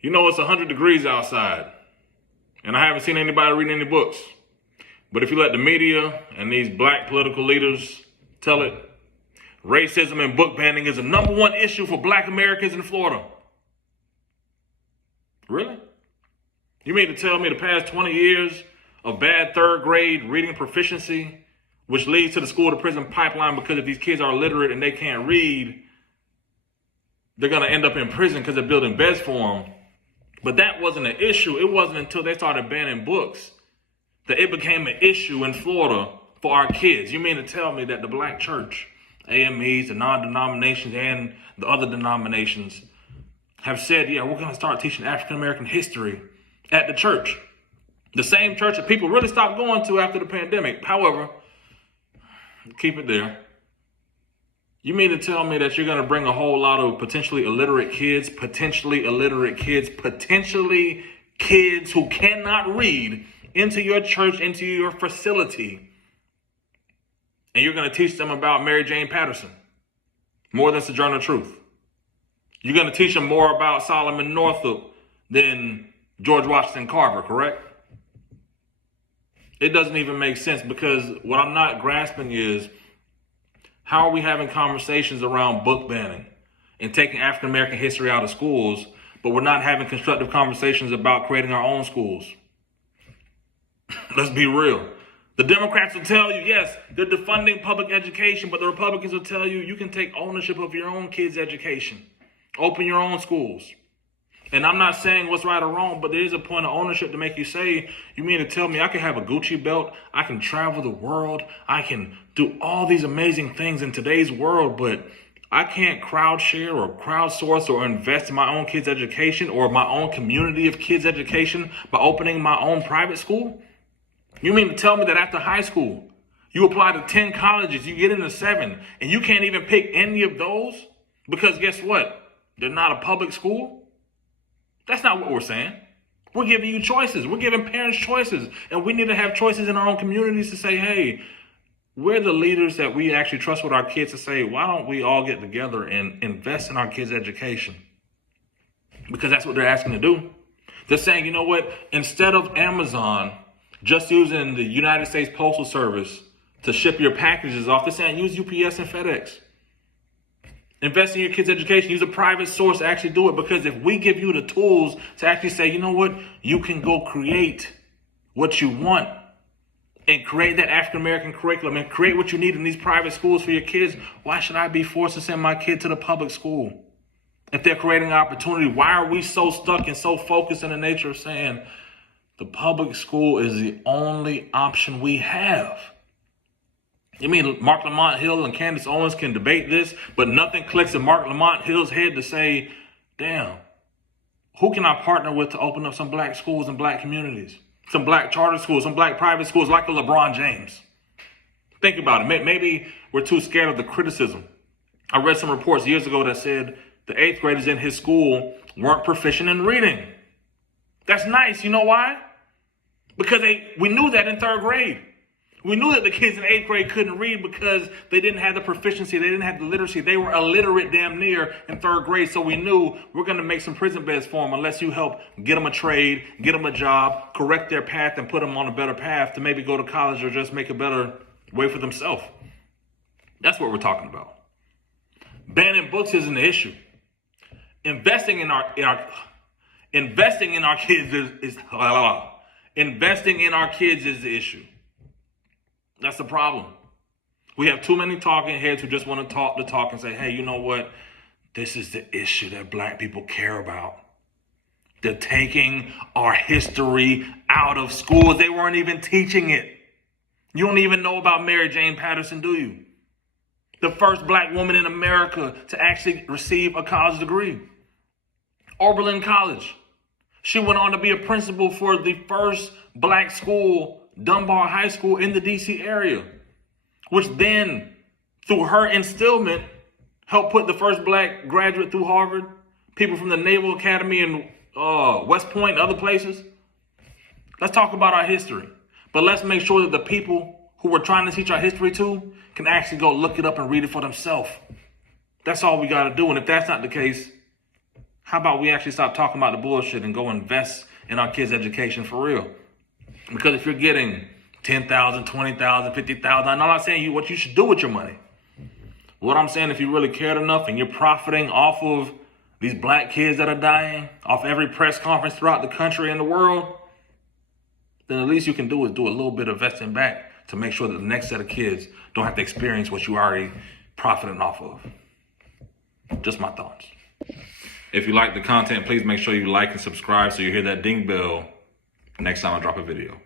You know it's 100 degrees outside, and I haven't seen anybody reading any books. But if you let the media and these black political leaders tell it, racism and book banning is the #1 issue for black Americans in Florida. Really? You mean to tell me the past 20 years of bad third grade reading proficiency, which leads to the school to prison pipeline, because if these kids are illiterate and they can't read, they're going to end up in prison because they're building beds for them. But that wasn't an issue. It wasn't until they started banning books that it became an issue in Florida for our kids. You mean to tell me that the black church, AMEs, the non-denominations, and the other denominations have said, yeah, we're going to start teaching African-American history at the church. The same church that people really stopped going to after the pandemic. However, keep it there. You mean to tell me that you're going to bring a whole lot of potentially kids who cannot read into your church, into your facility, and you're going to teach them about Mary Jane Patterson more than Sojourner Truth? You're going to teach them more about Solomon Northup than George Washington Carver, correct? It doesn't even make sense, because what I'm not grasping is, how are we having conversations around book banning and taking African American history out of schools, but we're not having constructive conversations about creating our own schools? Let's be real. The Democrats will tell you, yes, they're defunding public education, but the Republicans will tell you, you can take ownership of your own kids' education. Open your own schools. And I'm not saying what's right or wrong, but there is a point of ownership to make you say, you mean to tell me I can have a Gucci belt, I can travel the world, I can do all these amazing things in today's world, but I can't crowd share or crowdsource or invest in my own kids' education or my own community of kids' education by opening my own private school? You mean to tell me that after high school, you apply to 10 colleges, you get into 7, and you can't even pick any of those? Because guess what? They're not a public school? That's not what we're saying. We're giving you choices. We're giving parents choices. And we need to have choices in our own communities to say, hey, we're the leaders that we actually trust with our kids, to say, why don't we all get together and invest in our kids' education? Because that's what they're asking to do. They're saying, you know what? Instead of Amazon just using the United States Postal Service to ship your packages off, they're saying use UPS and FedEx. Invest in your kids' education. Use a private source to actually do it. Because if we give you the tools to actually say, you know what, you can go create what you want and create that African-American curriculum and create what you need in these private schools for your kids, why should I be forced to send my kid to the public school? If they're creating an opportunity, why are we so stuck and so focused in the nature of saying the public school is the only option we have? You mean Marc Lamont Hill and Candace Owens can debate this, but nothing clicks in Marc Lamont Hill's head to say, damn, who can I partner with to open up some black schools and black communities? Some black charter schools, some black private schools like a LeBron James. Think about it. Maybe we're too scared of the criticism. I read some reports years ago that said the 8th graders in his school weren't proficient in reading. That's nice. You know why? Because we knew that in 3rd grade. We knew that the kids in 8th grade couldn't read because they didn't have the proficiency. They didn't have the literacy. They were illiterate damn near in 3rd grade. So we knew we're going to make some prison beds for them unless you help get them a trade, get them a job, correct their path, and put them on a better path to maybe go to college or just make a better way for themselves. That's what we're talking about. Banning books isn't the issue. Investing in our kids investing in our kids is the issue. That's the problem. We have too many talking heads who just want to talk the talk and say, hey, you know what? This is the issue that black people care about. They're taking our history out of schools. They weren't even teaching it. You don't even know about Mary Jane Patterson, do you? The first black woman in America to actually receive a college degree. Oberlin College. She went on to be a principal for the first black school, Dunbar High School, in the DC area, which then, through her instillment, helped put the first black graduate through Harvard, people from the Naval Academy in West Point and other places. Let's talk about our history, but let's make sure that the people who we're trying to teach our history to can actually go look it up and read it for themselves. That's all we got to do. And if that's not the case, How about we actually stop talking about the bullshit and go invest in our kids' education for real? Because if you're getting 10,000, 20,000, 50,000, I'm not saying what you should do with your money. What I'm saying, if you really cared enough and you're profiting off of these black kids that are dying, off every press conference throughout the country and the world, then at least you can do is do a little bit of investing back to make sure that the next set of kids don't have to experience what you already profiting off of. Just my thoughts. If you like the content, please make sure you like and subscribe so you hear that ding bell next time I drop a video.